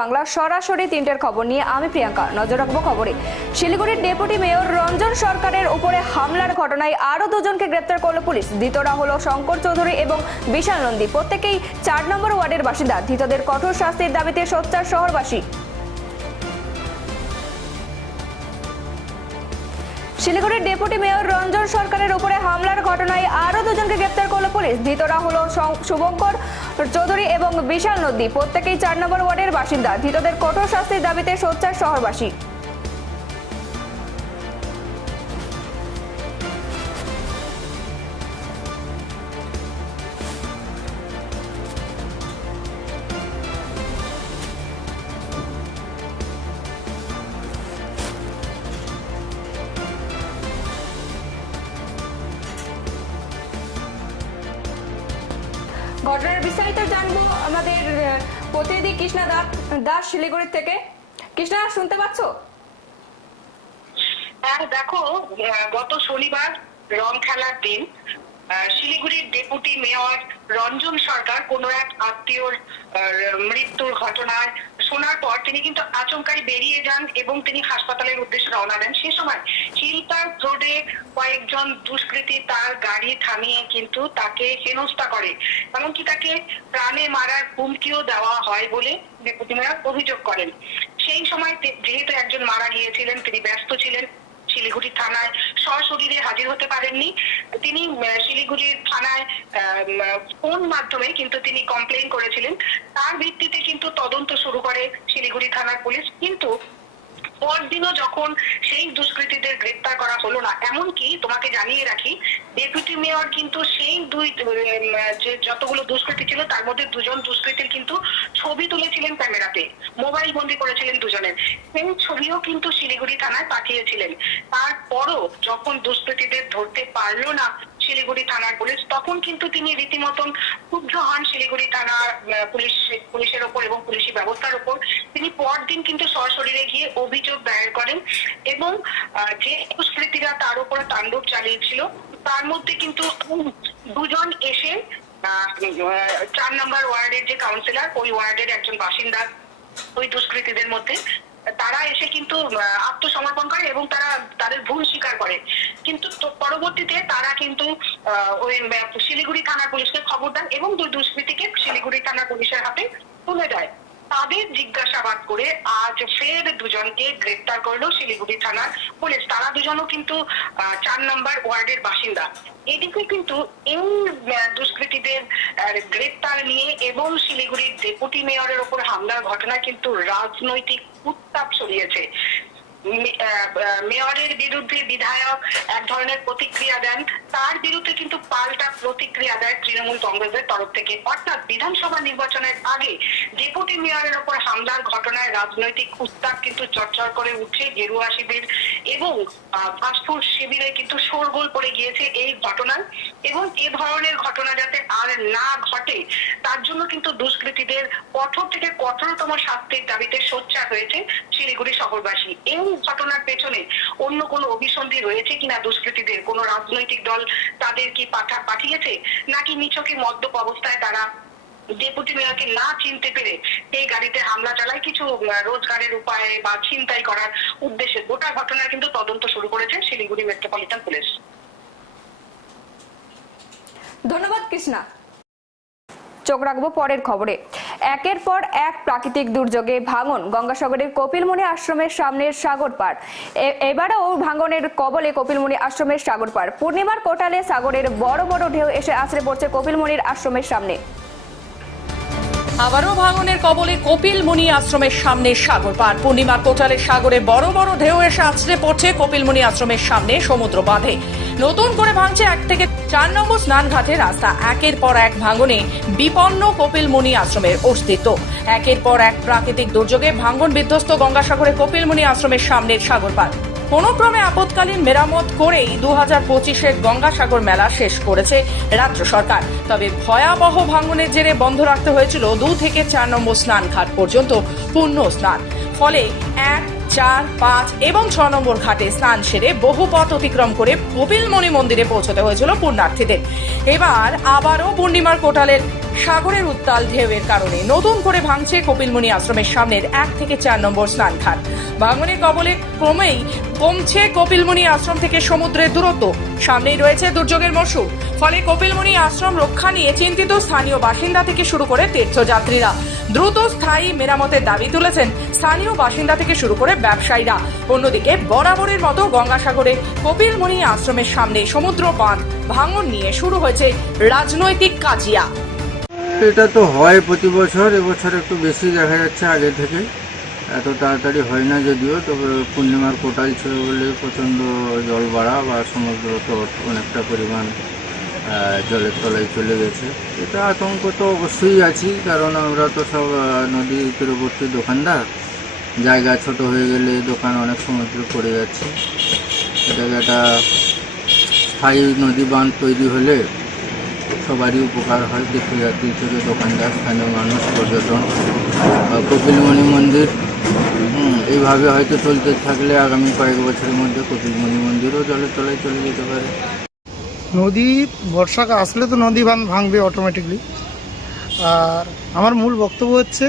বাংলা সরাসরি তিনটের খবর নিয়ে আমি প্রিয়াঙ্কা। নজর রাখব খবরে শিলিগুড়ির ডেপুটি মেয়র রঞ্জন সরকারের উপরে হামলার ঘটনায় আরও দুজনকে গ্রেপ্তার করল পুলিশ। ধৃতরা হলো শঙ্কর চৌধুরী এবং বিশাল নন্দী। প্রত্যেকেই চার নম্বর ওয়ার্ডের বাসিন্দা। ধৃতদের কঠোর শাস্তির দাবিতে সোচ্চার শহরবাসী। শিলিগুড়ির ডেপুটি মেয়র রঞ্জন সরকারের উপরে হামলার ঘটনায় আরও দুজনকে গ্রেপ্তার করল পুলিশ। ধৃতরা হল শুভঙ্কর চৌধুরী এবং বিশাল নদী প্রত্যেকেই চার নম্বর ওয়ার্ডের বাসিন্দা। ধৃতদের কঠোর শাস্তির দাবিতে সোচ্চার শহরবাসী। প্রতিনিধি কৃষ্ণা দাস দাস শিলিগুড়ির থেকে। কৃষ্ণা, শুনতে পাচ্ছ? হ্যাঁ দেখো গত শনিবার রং খেলার দিন শিলিগুড়ির ডেপুটি মেয়র রঞ্জন সরকার কোনো এক আত্মীয়র মৃত্যুর ঘটনায় শোনার পর তিনি কিন্তু আচমকাই বেরিয়ে যান এবং তিনি হাসপাতালের উদ্দেশ্যে রওনা দেন। সে সময় চিল্কার রোডে কয়েকজন দুষ্কৃতী তার গাড়ি থামিয়ে কিন্তু তাকে হেনস্থা করে। এমনকি তাকে প্রাণে মারার হুমকিও দেওয়া হয় বলে ডেপুটি মেয়র অভিযোগ করেন। সেই সময় যেহেতু একজন মারা গিয়েছিলেন, তিনি ব্যস্ত ছিলেন শিলিগুড়ি থানায় সশরীরে হাজির হতে পারেননি। তিনি শিলিগুড়ির থানায় ফোন মাধ্যমে কিন্তু তিনি কমপ্লেন করেছিলেন। তার ভিত্তিতে কিন্তু তদন্ত শুরু করে শিলিগুড়ি থানার পুলিশ। কিন্তু পরদিনও যখন সেই দুষ্কৃতীদের গ্রেপ্তার করা হলো না, এমনকি তোমাকে জানিয়ে রাখি ডেপুটি মেয়র কিন্তু সেই দুই যে যতগুলো দুষ্কৃতী ছিল, তার মধ্যে দুজন দুষ্কৃতীর কিন্তু ছবি তুলেছিলেন ক্যামেরাতে। মোবাইল বন্দি করেছিলেন দুজনের। সেই ছবিও কিন্তু শিলিগুড়ি থানায় পাঠিয়েছিলেন। তারপরও যখন দুষ্কৃতীদের ধরতে পারল না শিলিগুড়ি থানার পুলিশ, তখন কিন্তু তিনি রীতিমতন ক্ষুব্ধ হন শিলিগুড়ি থানার পুলিশ, পুলিশের ওপর এবং পুলিশি ব্যবস্থার ওপর। তিনি পরদিন কিন্তু সশরীরে গিয়ে অভিযোগ দায়ের করেন এবং যে দুষ্কৃতীরা তার উপরে তাণ্ডব চালিয়েছিল, তার মধ্যে কিন্তু দুজন এসে চার নম্বর ওয়ার্ডের যে কাউন্সিলর ওই ওয়ার্ডের একজন বাসিন্দা, ওই দুষ্কৃতীদের মধ্যে, তারা এসে কিন্তু আত্মসমর্পণ করে এবং তারা তাদের ভুল স্বীকার করে। কিন্তু পরবর্তীতে তারা কিন্তু ওই শিলিগুড়ি থানার পুলিশকে খবর দেন এবং দুই দুষ্কৃতীকে শিলিগুড়ি থানার পুলিশের হাতে তুলে দেয়। তাদের জিজ্ঞাসাবাদ করে আজ ফের দুজনকে গ্রেপ্তার করল শিলিগুড়ি থানার পুলিশ। তারা দুজনও কিন্তু চার নম্বর ওয়ার্ডের বাসিন্দা। এদিকে কিন্তু এই দুষ্কৃতীদের গ্রেপ্তার নিয়ে এবং শিলিগুড়ির ডেপুটি মেয়রের ওপর হামলার ঘটনা কিন্তু রাজনৈতিক উত্তাপ ছড়িয়েছে। মেয়রের বিরুদ্ধে বিধায়ক এক ধরনের প্রতিক্রিয়া দেন। তার বিরুদ্ধে কিন্তু পাল্টা প্রতিক্রিয়া দেয় তৃণমূল কংগ্রেসের তরফ থেকে। অর্থাৎ বিধানসভা নির্বাচনের আগে ডেপুটি মেয়রের ওপর হামলার ঘটনায় রাজনৈতিক উত্তাপ কিন্তু চরচর করে উঠছে গেরুয়া শিবির এবং ফাস্টফুড শিবিরে কিন্তু শোরগোল পড়ে গিয়েছে এই ঘটনায় এবং এ ধরনের ঘটনা যাতে আর না ঘটে, তার জন্য কিন্তু দুষ্কৃতীদের কঠোর থেকে কঠোরতম শাস্তির দাবিতে সোচ্চার হয়েছে শিলিগুড়ি শহরবাসী। এই ঘটনার পেছনে অন্য কোনো অভিসন্ধি রয়েছে কিনা দুষ্কৃতীদের? কোনো রাজনৈতিক দল তাদের কি পাঠা পাঠিয়েছে? নাকি নিছকে মদ্যপ অবস্থায় তারা ডেপুটি মেয়রকে না চিনতে পেরে এই গাড়িতে হামলা চালায়? কিছু রোজগারের উপায়ে বা ছিনতাই করার উদ্দেশ্যে গোটা ঘটনার কিন্তু তদন্ত শুরু করেছে শিলিগুড়ি মেট্রোপলিটন পুলিশ। ধন্যবাদ, কৃষ্ণা। চোখ রাখব পরের খবরে। একের পর এক প্রাকৃতিক দুর্যোগে ভাঙন। গঙ্গাসাগরের কপিলমুনি আশ্রমের সামনের সাগর পার এবারও ভাঙনের কবলে কপিলমুনি আশ্রমের সাগর পার পূর্ণিমার কোটালে সাগরের বড় বড় ঢেউ এসে আছড়ে পড়ছে কপিলমুনির আশ্রমের সামনে। আবারও ভাঙনের কবলে কপিল মুনি আশ্রমের সামনে সাগর পার। পূর্ণিমার কোটালের সাগরে বড় বড় ঢেউ এসে আছড়ে পড়ছে কপিল মুনি আশ্রমের সামনে সমুদ্র বাঁধে। নতুন করে ভাঙছে এক থেকে চার নম্বর স্নানঘাটের রাস্তা। একের পর এক ভাঙনে বিপন্ন কপিল মুনি আশ্রমের অস্তিত্ব। একের পর এক প্রাকৃতিক দুর্যোগে ভাঙন বিধ্বস্ত গঙ্গাসাগরে কপিল মুনি আশ্রমের সামনের সাগর পার। কোনো ক্রমে আপৎকালীন মেরামত করেই দু হাজার পঁচিশের গঙ্গাসাগর মেলা শেষ করেছে রাজ্য সরকার। তবে ভয়াবহ ভাঙনের জেরে বন্ধ রাখতে হয়েছিল দু থেকে চার নম্বর স্নান ঘাট পর্যন্ত পূর্ণ স্নান। ফলে এক, চার, পাঁচ এবং ছ নম্বর ঘাটে স্নান সেরে বহু পথ অতিক্রম করে কপিলমণি মন্দিরে পৌঁছতে হয়েছিল পুণ্যার্থীদের। এবার আবারও পূর্ণিমার কোটালের সাগরের উত্তাল ঢেউয়ের কারণে নতুন করে ভাঙছে কপিলমণি আশ্রমের সামনের এক থেকে চার নম্বর স্নান স্নানঘাট। ভাঙনের কবলে ক্রমেই কমছে কপিলমণি আশ্রম থেকে সমুদ্রের দূরত্ব। সামনেই রয়েছে দুর্যোগের মরশুম। ফলে কপিলমণি আশ্রম রক্ষা নিয়ে চিন্তিত স্থানীয় বাসিন্দা থেকে শুরু করে তীর্থযাত্রীরা। দ্রুত স্থায়ী মেরামতের দাবি তুলেছেন স্থানীয় বাসিন্দা থেকে শুরু করে ব্যবসায়ীরা। অন্যদিকে বরাবরের মতো গঙ্গাসাগরে কপিলমণি আশ্রমের সামনে সমুদ্র বাঁধ ভাঙন নিয়ে শুরু হয়েছে রাজনৈতিক কাজিয়া। এটা তো হয় প্রতি বছর, এবছর একটু বেশি দেখা যাচ্ছে আগে থেকে। এত তাড়াতাড়ি হয় না যদিও, তবে পূর্ণিমার কোটাল ছিল বলে প্রচণ্ড জল বাড়া বা সমুদ্র তো অনেকটা পরিমাণ জলের তলায় চলে গেছে। এটা আতঙ্ক তো অবশ্যই আছি কারণ আমরা তো সব নদী তীরবর্তী দোকানদার। জায়গা ছোট হয়ে গেলে দোকান অনেক সমুদ্রে পড়ে যাচ্ছে। এটাকে একটা স্থায়ী নদী বাঁধ তৈরি হলে সবারই উপকার হয়। তীর্থযাত্রী থেকে দোকানদার, স্থানীয় মানুষ, পর্যটন। কপিলমণি মন্দির এইভাবে হয়তো চলতে থাকলে আগামী কয়েক বছরের মধ্যে কপিলমণি মন্দিরও জলের তলায় চলে যেতে পারে। নদী, বর্ষাকাল আসলে তো নদী বাঁধ ভাঙবে অটোমেটিকলি আর আমার মূল বক্তব্য হচ্ছে,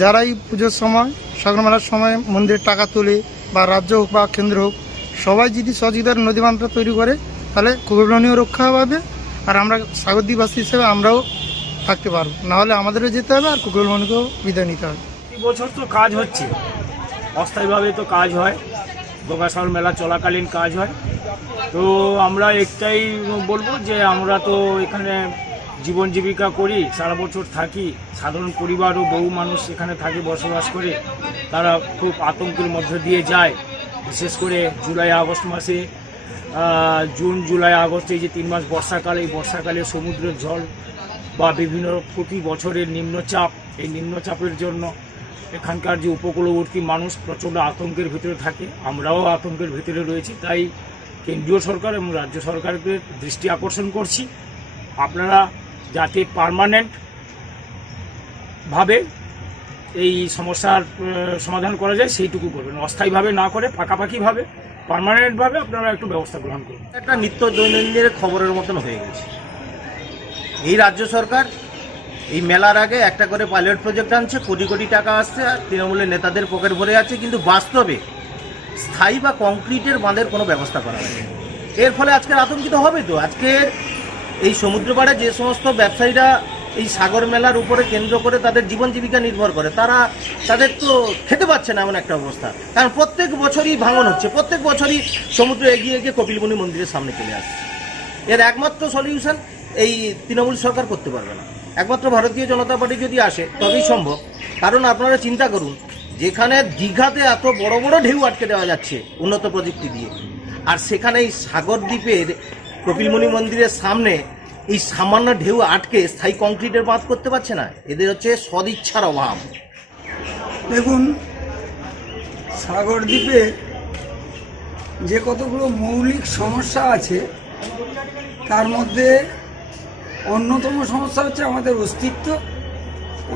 যারাই পুজোর সময় সাগর মেলার সময় মন্দিরে টাকা তোলে, বা রাজ্য হোক বা কেন্দ্র হোক, সবাই যদি সহযোগিতার নদী বাঁধটা তৈরি করে, তাহলে কুকুরবাণীও রক্ষা পাবে আর আমরা সাগরদ্বীপবাসী হিসেবে আমরাও থাকতে পারব। নাহলে আমাদেরও যেতে হবে আর কুকুরবাণীকেও বিদায় নিতে হবে। বছর তো কাজ হচ্ছে। অস্থায়ীভাবে তো কাজ হয়। গঙ্গাসাগর মেলা চলাকালীন কাজ হয়। তো আমরা একটাই বলব যে আমরা তো এখানে জীবন জীবিকা করি, সারা বছর থাকি। সাধারণ পরিবার ও বহু মানুষ এখানে থাকে বসবাস করে। তারা খুব আতঙ্কের মধ্যে দিয়ে যায়। বিশেষ করে জুলাই আগস্ট মাসে জুন, জুলাই, আগস্ট, এই যে তিন মাস বর্ষাকাল, এই বর্ষাকালে সমুদ্রের জল বা বিভিন্ন প্রতি বছরের নিম্নচাপ, এই নিম্নচাপের জন্য এখানকার যে উপকূলবর্তী মানুষ প্রচণ্ড আতঙ্কের ভিতরে থাকে, আমরাও আতঙ্কের ভিতরে রয়েছি, তাই কেন্দ্রীয় সরকার এবং রাজ্য সরকারকে দৃষ্টি আকর্ষণ করছি। আপনারা যাতে পারমানেন্ট ভাবে এই সমস্যার সমাধান করা যায়, সেইটুকু করবেন। অস্থায়ীভাবে না করে, পাকাপাকিভাবে পারমানেন্টভাবে আপনারা একটু ব্যবস্থা গ্রহণ করুন। একটা নিত্য দৈনন্দিনের খবরের মতন হয়ে গেছে। এই রাজ্য সরকার এই মেলার আগে একটা করে পাইলট প্রজেক্ট আনছে, কোটি কোটি টাকা আসছে তৃণমূলের নেতাদের পকেট ভরে আছে কিন্তু বাস্তবে স্থায়ী বা কংক্রিটের বাঁধের কোনো ব্যবস্থা করা হয়নি। এর ফলে আজকের আতঙ্কিত হবে তো? আজকের এই সমুদ্রপাড়ে যে সমস্ত ব্যবসায়ীরা এই সাগর মেলার উপরে কেন্দ্র করে তাদের জীবন জীবিকা নির্ভর করে। তারা তাদের তো খেতে পাচ্ছে না এমন একটা অবস্থা। কারণ প্রত্যেক বছরই ভাঙন হচ্ছে। প্রত্যেক বছরই সমুদ্র এগিয়ে এগিয়ে কপিলমণি মন্দিরের সামনে চলে আসছে। এর একমাত্র সলিউশন এই তৃণমূল সরকার করতে পারবে না। একমাত্র ভারতীয় জনতা পার্টি যদি আসে, তবেই সম্ভব। কারণ আপনারা চিন্তা করুন, যেখানে দীঘাতে এত বড় বড় ঢেউ আটকে দেওয়া যাচ্ছে উন্নত প্রযুক্তি দিয়ে, আর সেখানে এই সাগর দ্বীপের কপিলমণি মন্দিরের সামনে এই সামান্য ঢেউ আটকে স্থায়ী কংক্রিটের বাঁধ করতে পারছে না। এদের হচ্ছে সদিচ্ছার অভাব। দেখুন সাগরদ্বীপে যে কতগুলো মৌলিক সমস্যা আছে, তার মধ্যে অন্যতম সমস্যা হচ্ছে আমাদের অস্তিত্ব।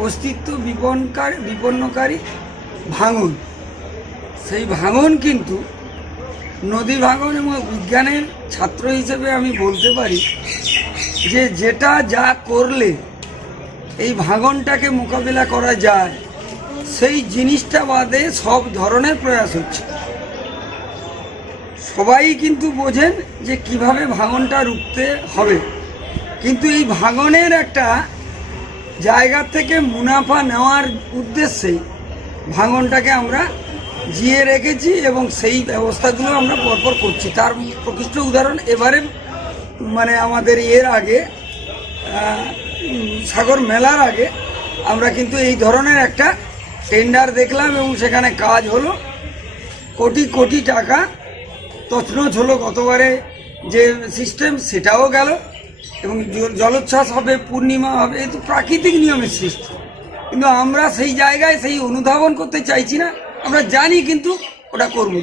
অস্তিত্ব বিপন্নকারী বিপন্নকারী ভাঙন। সেই ভাঙন কিন্তু নদী ভাঙন এবং বিজ্ঞানের ছাত্র হিসেবে আমি বলতে পারি যে যেটা যা করলে এই ভাঙনটাকে মোকাবিলা করা যায়, সেই জিনিসটা বাদে সব ধরনের প্রয়াস হচ্ছে। সবাই কিন্তু বোঝেন যে কীভাবে ভাঙনটা রুখতে হবে। কিন্তু এই ভাঙনের একটা জায়গা থেকে মুনাফা নেওয়ার উদ্দেশ্যে ভাঙনটাকে আমরা জিয়ে রেখেছি এবং সেই ব্যবস্থাগুলো আমরা পরপর করছি। তার প্রকৃষ্ট উদাহরণ এবারে মানে আমাদের এর আগে সাগর মেলার আগে আমরা কিন্তু এই ধরনের একটা টেন্ডার দেখলাম এবং সেখানে কাজ হলো। কোটি কোটি টাকা তছনছ হলো গতবারে যে সিস্টেম সেটাও গেল এবং জলোচ্ছ্বাস হবে, পূর্ণিমা হবে, এ তো প্রাকৃতিক নিয়মের সৃষ্টি। কিন্তু আমরা সেই জায়গায় সেই অনুধাবন করতে চাইছি না, আমরা জানি কিন্তু ওটা করব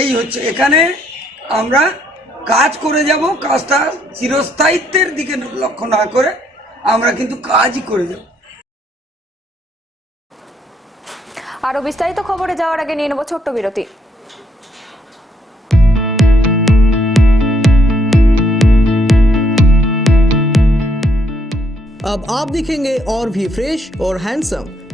এই হচ্ছে, এখানে আমরা কাজ করে যাব কাজটা চিরস্থায়িত্বের দিকে লক্ষ্য না করে আমরা কিন্তু কাজই করে যাব আরো বিস্তারিত খবরে যাওয়ার আগে নিয়ে নেব ছোট্ট বিরতি अब आप दिखेंगे और भी फ्रेश और हैंडसम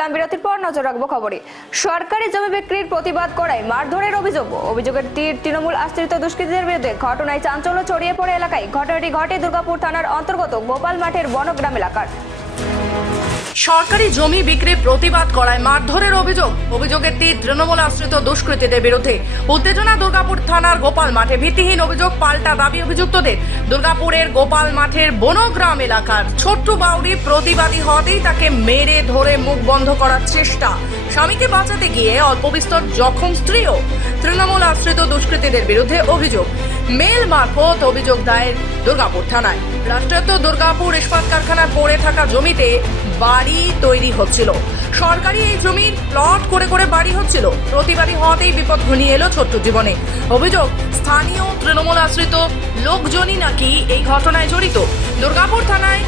এলাম বিরতির পর নজর রাখব খবরে। সরকারি জমি বিক্রির প্রতিবাদ করায় মারধরের অভিযোগ। অভিযোগের তীর তৃণমূল আশ্রিত দুষ্কৃতীদের বিরুদ্ধে ঘটনায় চাঞ্চল্য ছড়িয়ে পড়ে এলাকায়। ঘটনাটি ঘটে দুর্গাপুর থানার অন্তর্গত গোপাল মাঠের বনগ্রাম এলাকার। সরকারি জমি বিক্রির প্রতিবাদ করায় মারধরের অভিযোগ। অভিযোগের তীর তৃণমূল আশ্রিত দুষ্কৃতীদের বিরুদ্ধে। উত্তেজনা দুর্গাপুর থানার গোপাল মাঠে ভিত্তিহীন অভিযোগ পাল্টা দাবি অভিযুক্তদের। দুর্গাপুরের গোপাল মাঠের বনগ্রাম এলাকার ছোট্ট বাউরি প্রতিবাদী হতেই তাকে মেরে ধরে মুখ বন্ধ করার চেষ্টা। স্বামীকে বাঁচাতে গিয়ে অল্প বিস্তর জখম স্ত্রীও তৃণমূল আশ্রিত দুষ্কৃতীদের বিরুদ্ধে অভিযোগ। মেল মারফত অভিযোগ দায়ের দুর্গাপুর থানায়। রাষ্ট্রায়ত্ত দুর্গাপুর ইস্পাত কারখানার পড়ে থাকা জমিতে বাড়ি তৈরি হচ্ছিল। সরকারি এই জমির প্লট করে করে বাড়ি হচ্ছিল। প্রতিবাদী হওয়াতেই বিপদ ঘনিয়ে এলো ছোট্ট জীবনে। অভিযোগ, স্থানীয় তৃণমূল আশ্রিত লোকজনই নাকি এই ঘটনায় জড়িত। দুর্গাপুর থানায়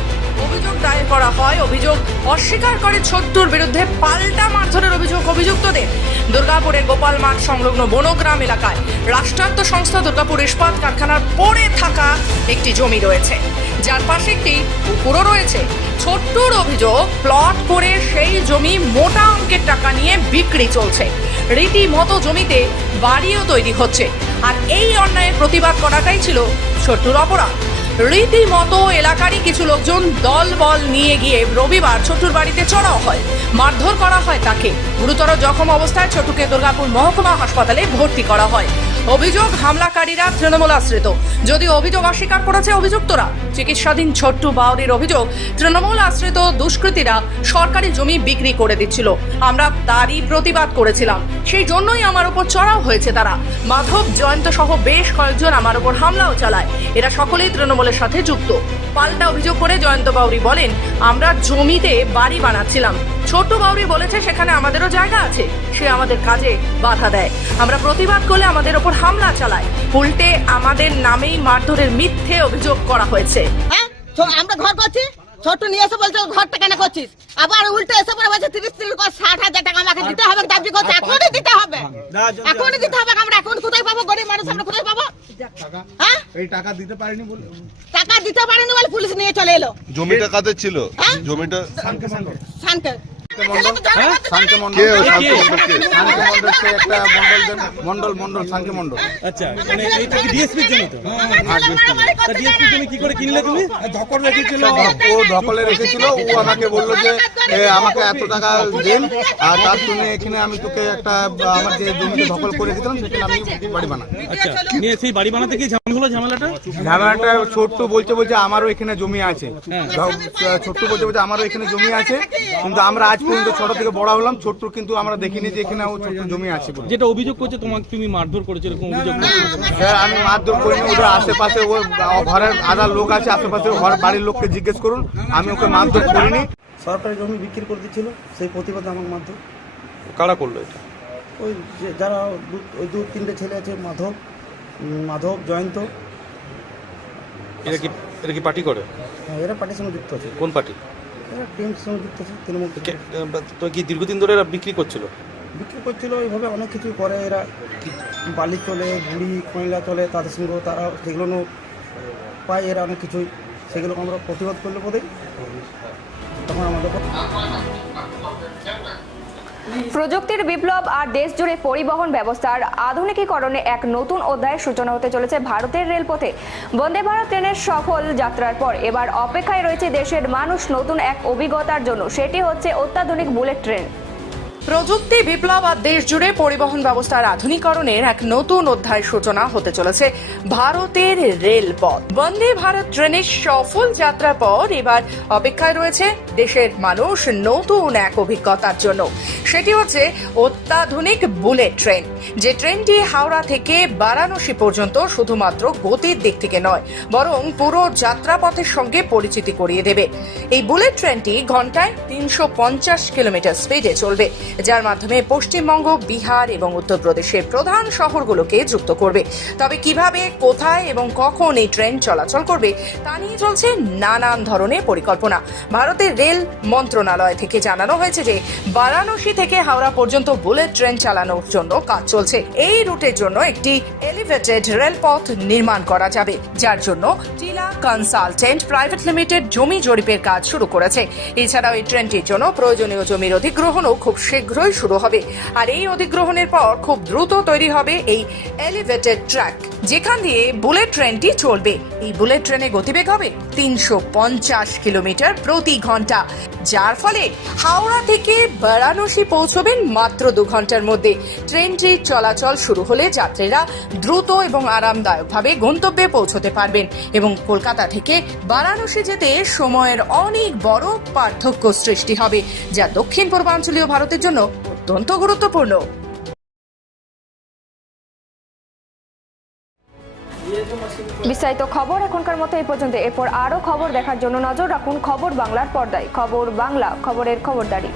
অভিযোগ দায়ের করা হয়। অভিযোগ অস্বীকার করে ছোট্টুর বিরুদ্ধে পাল্টা মারধরের অভিযোগ অভিযুক্তদের। দুর্গাপুরের গোপাল মাঠ সংলগ্ন বনগ্রাম এলাকায় রাষ্ট্রায়ত্ত সংস্থা দুর্গাপুর ইস্পাত কারখানার পড়ে থাকা একটি জমি রয়েছে। যার পাশে একটি পুকুরও রয়েছে। ছোট্টর অভিযোগ প্লট করে সেই জমি মোটা অঙ্কের টাকা নিয়ে বিক্রি চলছে। রীতিমতো জমিতে বাড়িও তৈরি হচ্ছে। আর এই অন্যায়ের প্রতিবাদ করাটাই ছিল ছোট্টুর অপরাধ। রীতিমতো এলাকারই কিছু লোকজন দল বল নিয়ে গিয়ে রবিবার ছোটুর বাড়িতে চড়াও হয়। মারধর করা হয় তাকে। গুরুতর জখম অবস্থায় ছোটুকে দুর্গাপুর মহকুমা হাসপাতালে ভর্তি করা হয়। অভিযোগ হামলাকারীরা তৃণমূল আশ্রিত। যদি অভিযোগ অস্বীকার করেছে অভিযুক্তরা, চিকিৎসাধীন ছোট্টু বাউরির অভিযোগ, তৃণমূল আশ্রিত দুষ্কৃতীরা সরকারি জমি বিক্রি করে দিচ্ছিল। আমরা তারই প্রতিবাদ করেছিলাম। সেই জন্যই আমার উপর চড়াও হয়েছে তারা। মাধব জয়ন্ত সহ বেশ কয়েকজন আমার উপর হামলাও চালায়। এরা সকলেই তৃণমূলের সাথে যুক্ত। পাল্টা অভিযোগ করে জয়ন্ত বাউরি বলেন, আমরা জমিতে বাড়ি বানাচ্ছিলাম। ছোট্ট বাউরি বলেছে সেখানে আমাদেরও জায়গা আছে। সে আমাদের কাজে বাধা দেয়। আমরা প্রতিবাদ করলে আমাদের ওপর হামলা চালায়। উল্টে আমাদের নামেই মারধরের মিথ্যে অভিযোগ করা হয়েছে। হ্যাঁ? আমরা ঘর করছি? ছোট নিয়ে এসে বলছে ঘরটা কেন করছিস? আবার উল্টে এসে পরে বলছে তিরিশ তিরিশ করে ষাট হাজার টাকা আমাকে দিতে হবে দাবি করছে এখনই দিতে হবে। এখনই দিতে হবে আমরা এখন কোথায় পাবো? গরিব মানুষ আমরা কোথায় পাবো? হ্যাঁ? এই টাকা দিতে পারিনি বলে। টাকা দিতে পারেনি বলে পুলিশ নিয়ে চলে এলো। জমিটা কাদের ছিল? হ্যাঁ? জমিটা মন্ডল কে মন্ডল মন্ডল আচ্ছা মানে এইটা ডিএসপির জমি তো? তা ডিএসপির জমি করে কিনলে তুমি? ধকল রেখেছিল। ও ধকলে রেখেছিল। ও আমাকে বলল যে আমাকে এত টাকা দেন আর তার জন্য এখানে আমি তোকে একটা আমার যে জমিতে ধকল করে রেখেছিলাম সেখানে আমি বাড়ি বানাই। আচ্ছা নিয়ে সেই বাড়ি বানাতে কি ঝামেলা ঝামেলাটা? ঝামেলাটা ছোট্ট বলছে বলছে আমারও এখানে জমি আছে। ছোট্ট বলছে বলছে আমারও এখানে জমি আছে। কিন্তু আমরা আজ পর্যন্ত ছোট থেকে বড় হলাম ছোট্ট কিন্তু আমরা দেখিনি যে এখানে ও ছোট্ট জমি আছে বলে। যেটা অভিযোগ করছে তোমাকে তুমি মারধর করেছ এরকম অভিযোগ স্যার আমি মারধর করিনি ওদের আশেপাশে ও ঘরের আধার লোক আছে আশেপাশে ঘর বাড়ির লোককে জিজ্ঞেস করুন আমি ওকে মারধর করিনি। সরকারি জমি বিক্রি করে দিচ্ছিল সেই প্রতিবাদ আমার মাধ্যমে কারা করল এটা? ওই যারা ওই দু তিনটে ছেলে আছে মাধব মাধব জয়ন্ত। এরা কি এরা কি পার্টি করে? হ্যাঁ, এরা পার্টির সঙ্গে যুক্ত আছে। কোন পার্টি? এরা টিমের সঙ্গে যুক্ত তৃণমূল তো কি দীর্ঘদিন ধরে এরা বিক্রি করছিল? বিক্রি করছিল এইভাবে অনেক কিছু করে এরা। বালি চলে গুড়ি কয়লা চলে তাদের সঙ্গে তারা সেগুলো পায় এরা অনেক কিছুই। সেগুলো আমরা প্রতিবাদ করলে বোধহয় তখন আমাদের প্রযুক্তির বিপ্লব আর দেশ জুড়ে পরিবহন ব্যবস্থার আধুনিকীকরণে এক নতুন অধ্যায়ের সূচনা হতে চলেছে ভারতের রেলপথে। বন্দে ভারত ট্রেনের সফল যাত্রার পর এবার অপেক্ষায় রয়েছে দেশের মানুষ নতুন এক অভিজ্ঞতার জন্য। সেটি হচ্ছে অত্যাধুনিক বুলেট ট্রেন। প্রযুক্তি, বিপ্লব আর দেশ জুড়ে পরিবহন ব্যবস্থার আধুনিকরণের এক নতুন অধ্যায় সূচনা হতে চলেছে ভারতের রেলপথ। বন্দে ভারত ট্রেনের সফল যাত্রার পর এবার অপেক্ষায় রয়েছে দেশের মানুষ নতুন এক অভিজ্ঞতার জন্য। সেটি হচ্ছে অত্যাধুনিক বুলেট ট্রেন। যে ট্রেনটি হাওড়া থেকে বারাণসী পর্যন্ত শুধুমাত্র গতির দিক থেকে নয়, বরং পুরো যাত্রাপথের সঙ্গে পরিচিতি করিয়ে দেবে। এই বুলেট ট্রেনটি ঘন্টায় তিনশো পঞ্চাশ কিলোমিটার স্পিডে চলবে। যার মাধ্যমে পশ্চিমবঙ্গ, বিহার এবং উত্তরপ্রদেশের প্রধান শহরগুলোকে যুক্ত করবে। তবে কীভাবে, কোথায় এবং কখন এই ট্রেন চলাচল করবে, তা নিয়ে চলছে নানান ধরনের পরিকল্পনা। ভারতের রেল মন্ত্রণালয় থেকে জানানো হয়েছে যে, বারাণসী থেকে হাওড়া পর্যন্ত বুলেট ট্রেন চালানোর জন্য কাজ চলছে। এই রুটের জন্য একটি এলিভেটেড রেলপথ নির্মাণ করা যাবে, যার জন্য টিলা কনসালটেন্ট প্রাইভেট লিমিটেড জমি জরিপের কাজ শুরু করেছে। এছাড়াও এই ট্রেনটির জন্য প্রয়োজনীয় জমির অধিগ্রহণও খুব শীঘ্রই শুরু হবে। আর এই অধিগ্রহণের পর খুব দ্রুত তৈরি হবে এই এলিভেটেড ট্র্যাক যেখান দিয়ে বুলেট ট্রেনটি চলবে। এই বুলেট ট্রেনে গতিবেগ হবে তিনশো পঞ্চাশ কিলোমিটার প্রতি ঘণ্টা, যার ফলে হাওড়া থেকে বারাণসী পৌঁছবেন মাত্র দু ঘণ্টার মধ্যে। ট্রেনটির চলাচল শুরু হলে যাত্রীরা দ্রুত এবং আরামদায়কভাবে গন্তব্যে পৌঁছতে পারবেন এবং কলকাতা থেকে বারাণসী যেতে সময়ের অনেক বড় পার্থক্য সৃষ্টি হবে, যা দক্ষিণ পূর্বাঞ্চলীয় ভারতের জন্য অত্যন্ত গুরুত্বপূর্ণ। বিস্তারিত খবর এখনকার মতো এই পর্যন্ত। এরপর আরও খবর দেখার জন্য নজর রাখুন খবর বাংলার পর্দায়। খবর বাংলা, খবরের খবরদারি।